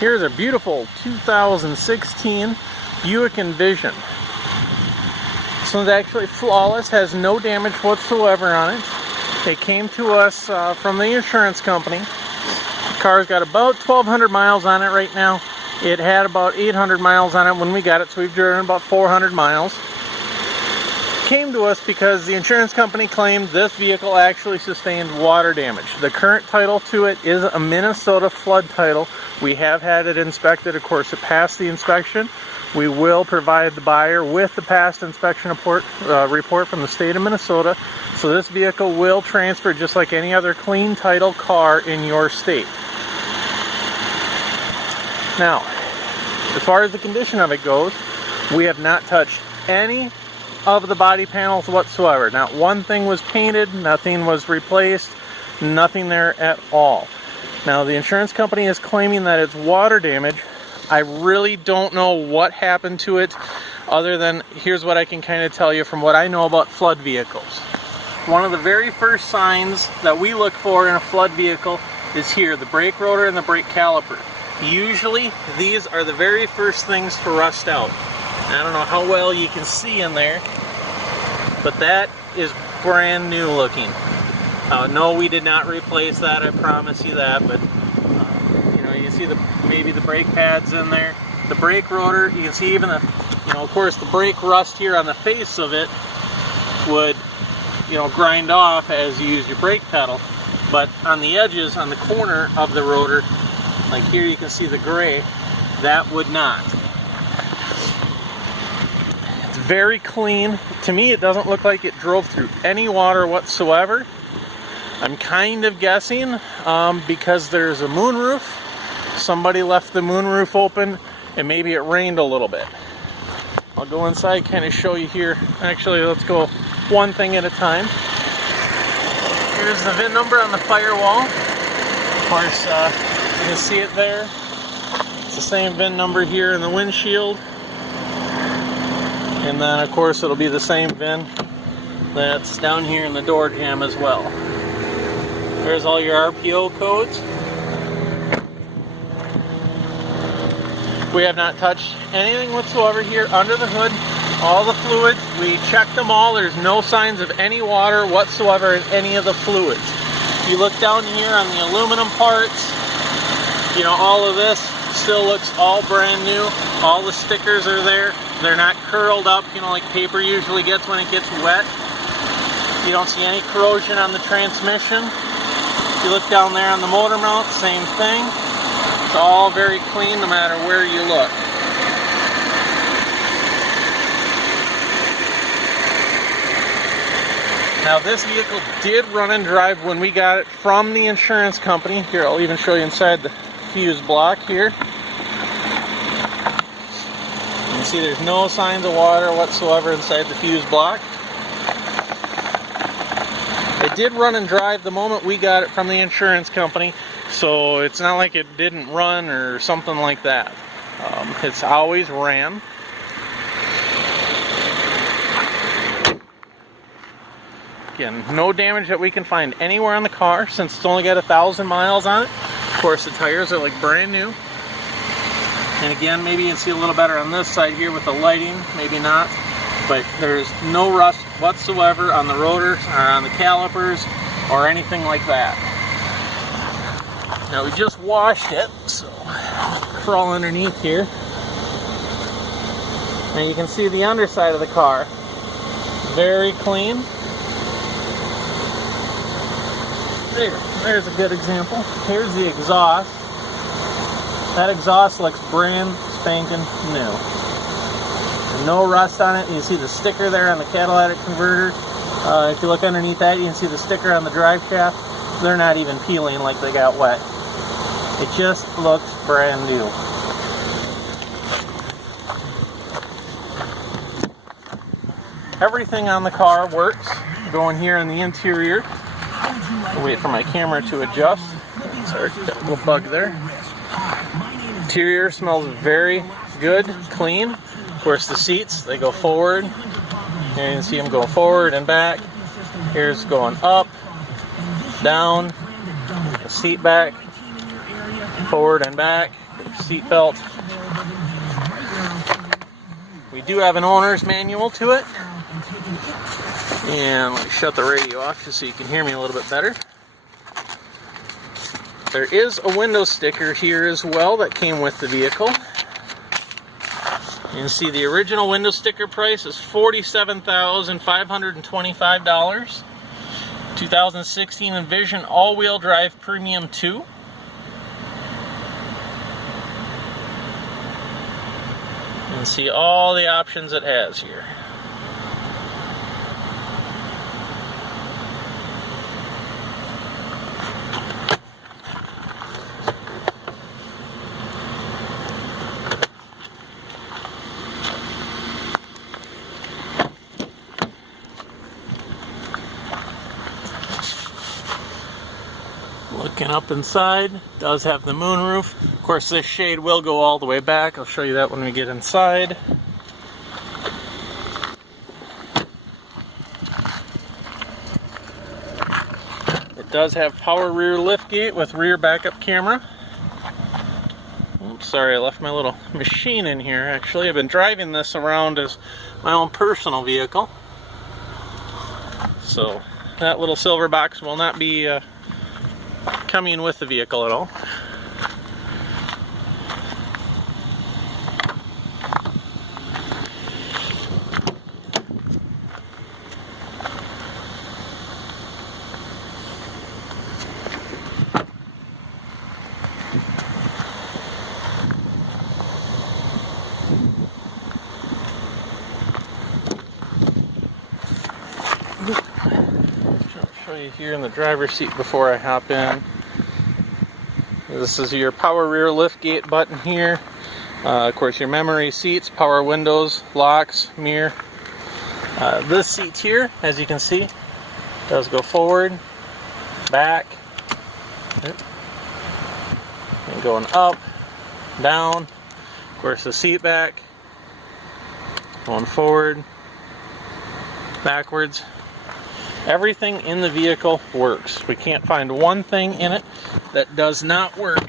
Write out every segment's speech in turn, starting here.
Here's a beautiful 2016 Buick Envision. This one's actually flawless, has no damage whatsoever on it. It came to us from the insurance company. The car's got about 1,200 miles on it right now. It had about 800 miles on it when we got it, so we've driven about 400 miles. Came to us because the insurance company claimed this vehicle actually sustained water damage. The current title to it is a Minnesota flood title. We have had it inspected. Of course, it passed the inspection. We will provide the buyer with the past inspection report from the state of Minnesota. So this vehicle will transfer just like any other clean title car in your state. Now, as far as the condition of it goes, we have not touched any of the body panels whatsoever. Not one thing was painted, nothing was replaced, nothing there at all. Now, the insurance company is claiming that it's water damage. I really don't know what happened to it, other than here's what I can kind of tell you from what I know about flood vehicles. One of the very first signs that we look for in a flood vehicle is here, the brake rotor and the brake caliper. Usually, these are the very first things to rust out. I don't know how well you can see in there, but that is brand new looking. No, we did not replace that, I promise you that, but you know, you can see maybe the brake pads in there. The brake rotor, you can see even the, of course the brake rust here on the face of it would, grind off as you use your brake pedal. But on the edges, on the corner of the rotor, like here you can see the gray, that would not. It's very clean. To me, it doesn't look like it drove through any water whatsoever. I'm kind of guessing because there's a moonroof. Somebody left the moonroof open and maybe it rained a little bit. I'll go inside, kind of show you here. Actually, let's go one thing at a time. Here's the VIN number on the firewall. Of course, you can see it there. It's the same VIN number here in the windshield. And then, of course, it'll be the same VIN that's down here in the door jamb as well. There's all your RPO codes. We have not touched anything whatsoever here under the hood. All the fluids, we checked them all. There's no signs of any water whatsoever in any of the fluids. If you look down here on the aluminum parts, all of this still looks all brand new. All the stickers are there. They're not curled up, like paper usually gets when it gets wet. You don't see any corrosion on the transmission. If you look down there on the motor mount, same thing. It's all very clean no matter where you look. Now this vehicle did run and drive when we got it from the insurance company. Here, I'll even show you inside the fuse block here. You can see there's no signs of water whatsoever inside the fuse block. It did run and drive the moment we got it from the insurance company, so it's not like it didn't run or something like that. It's always ran. Again, no damage that we can find anywhere on the car since it's only got 1,000 miles on it. Of course, the tires are like brand new. And again, maybe you can see a little better on this side here with the lighting, maybe not. But there's no rust whatsoever on the rotors or on the calipers or anything like that. Now we just washed it, so I'll crawl underneath here. Now you can see the underside of the car. Very clean. There's a good example. Here's the exhaust. That exhaust looks brand spanking new. No rust on it. You can see the sticker there on the catalytic converter. If you look underneath that, you can see the sticker on the drive shaft. They're not even peeling like they got wet. It just looks brand new. Everything on the car works. Going here in the interior. I'll wait for my camera to adjust. Sorry, got a little bug there. Interior smells very good, clean. Of course, the seats, they go forward. Here you can see them go forward and back. Here's going up, down, the seat back, forward and back. seat belt. We do have an owner's manual to it. And let me shut the radio off just so you can hear me a little bit better. There is a window sticker here as well that came with the vehicle. You can see the original window sticker price is $47,525. 2016 Envision all-wheel drive Premium 2. You can see all the options it has here. Looking up inside, does have the moonroof. Of course, this shade will go all the way back. I'll show you that when we get inside. It does have power rear liftgate with rear backup camera. Oops, sorry, I left my little machine in here. Actually, I've been driving this around as my own personal vehicle. So that little silver box will not be coming with the vehicle at all. I'll show you here in the driver's seat before I hop in. This is your power rear liftgate button here. Of course, your memory seats, power windows, locks, mirror. This seat here, as you can see, does go forward, back, and going up, down. Of course, the seat back, going forward, backwards. Everything in the vehicle works. We can't find one thing in it that does not work.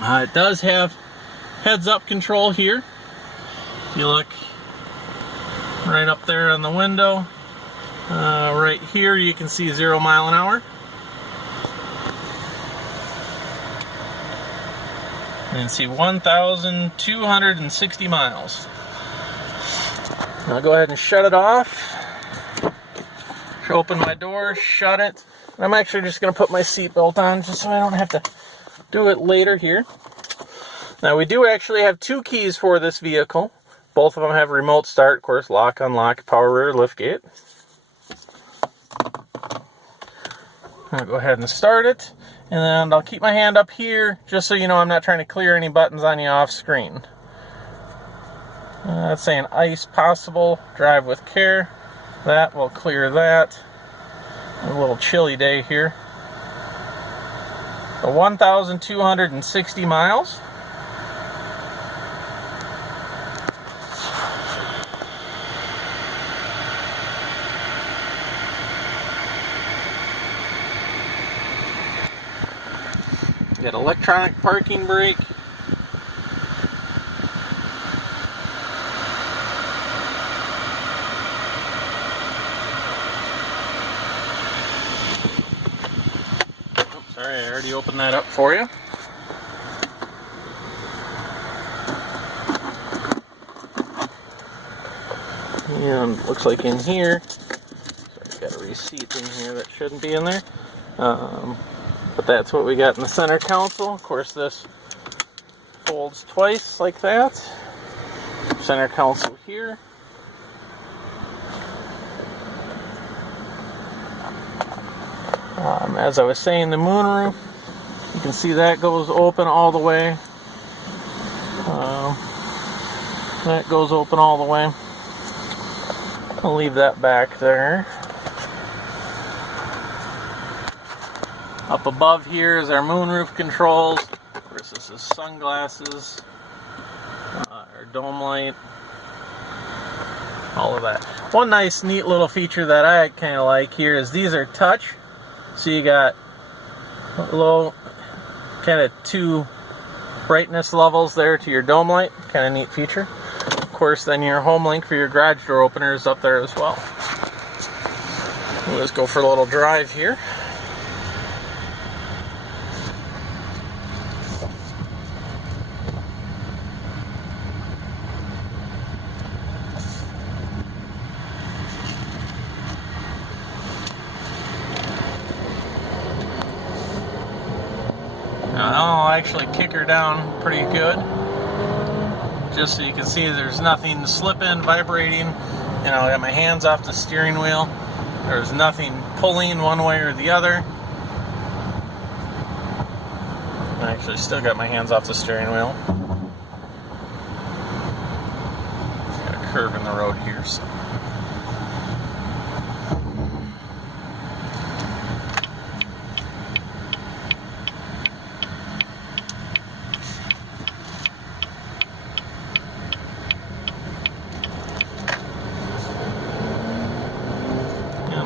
It does have heads-up control here. If you look right up there on the window, right here you can see 0 mile an hour. And see 1,260 miles. I'll go ahead and shut it off. Open my door, shut it. I'm actually just going to put my seatbelt on just so I don't have to do it later here. Now we do actually have 2 keys for this vehicle. Both of them have remote start, of course, lock, unlock, power rear liftgate. I'll go ahead and start it. And then I'll keep my hand up here just so you know I'm not trying to clear any buttons on you off screen. That's saying ice possible, drive with care. That will clear that. A little chilly day here. 1,260 miles. Got electronic parking brake. Sorry, I already opened that up for you. And looks like in here, sorry, got a receipt in here that shouldn't be in there. But that's what we got in the center console. Of course, this folds twice like that. Center console here. As I was saying, the moonroof, you can see that goes open all the way. That goes open all the way. I'll leave that back there. Up above here is our moonroof controls. Of course, this is sunglasses, our dome light, all of that. One nice, neat little feature that I kind of like here is these are touch. So you got low, kind of 2 brightness levels there to your dome light. Kind of neat feature. Of course, then your home link for your garage door opener is up there as well. Let's go for a little drive here. Now I'll actually kick her down pretty good, just so you can see there's nothing slipping, vibrating. You know, I got my hands off the steering wheel. There's nothing pulling one way or the other. I actually still got my hands off the steering wheel. Got a curve in the road here, so.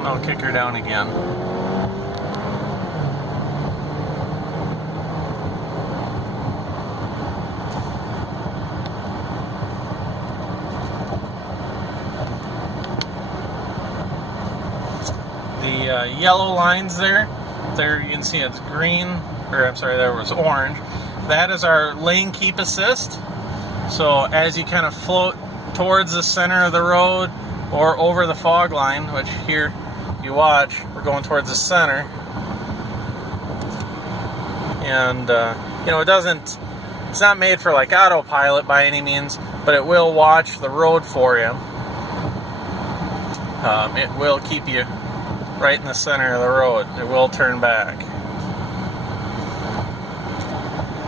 I'll kick her down again. The yellow lines there you can see it's green, or I'm sorry, there was orange. That is our lane keep assist. So as you kind of float towards the center of the road or over the fog line, which here you watch, we're going towards the center, and you know, it's not made for like autopilot by any means, but it will watch the road for you. It will keep you right in the center of the road. It will turn back.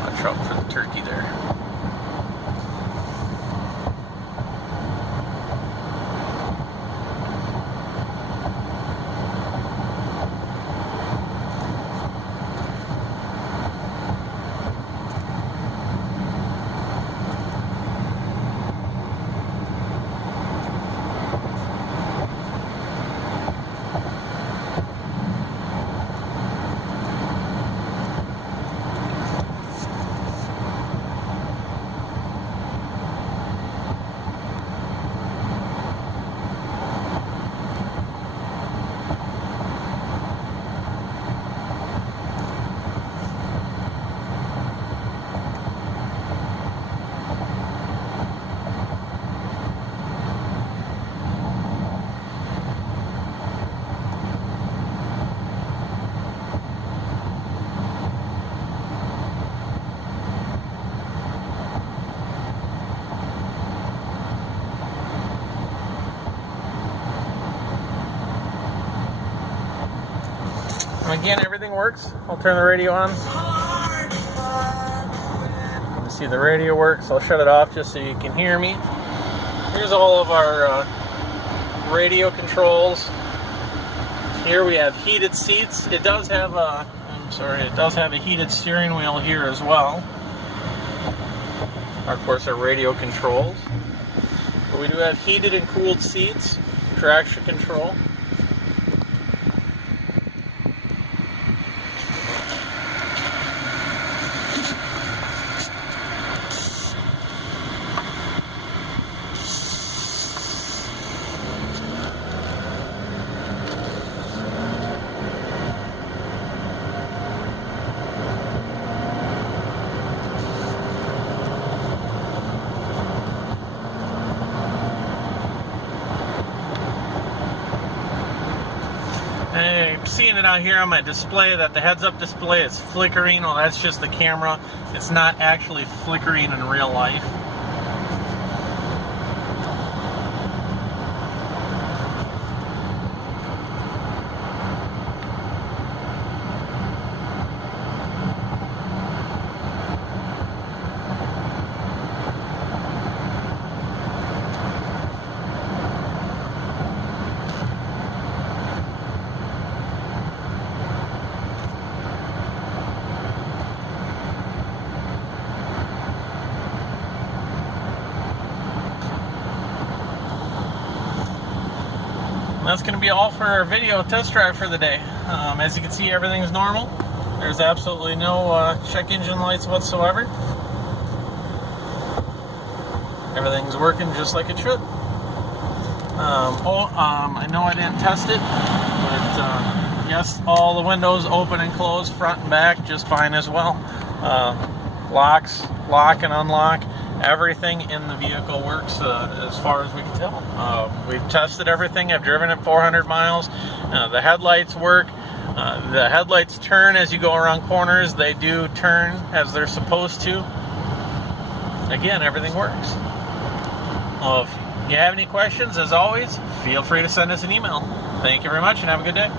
Watch out for the turkey there. Again, everything works. I'll turn the radio on. You see the radio works. I'll shut it off just so you can hear me. Here's all of our radio controls. Here we have heated seats. It does have a heated steering wheel here as well. Of course, our radio controls. But we do have heated and cooled seats, traction control. I'm seeing it out here on my display that the heads-up display is flickering. Well, that's just the camera. It's not actually flickering in real life. That's going to be all for our video test drive for the day. As you can see, everything's normal. There's absolutely no check engine lights whatsoever. Everything's working just like it should. I know I didn't test it, but yes, all the windows open and close, front and back, just fine as well. Locks, lock and unlock, everything in the vehicle works as far as we can tell. We've tested everything. I've driven it 400 miles. The headlights work. The headlights turn as you go around corners. They do turn as they're supposed to. Again, everything works. If you have any questions, as always, feel free to send us an email. Thank you very much and have a good day.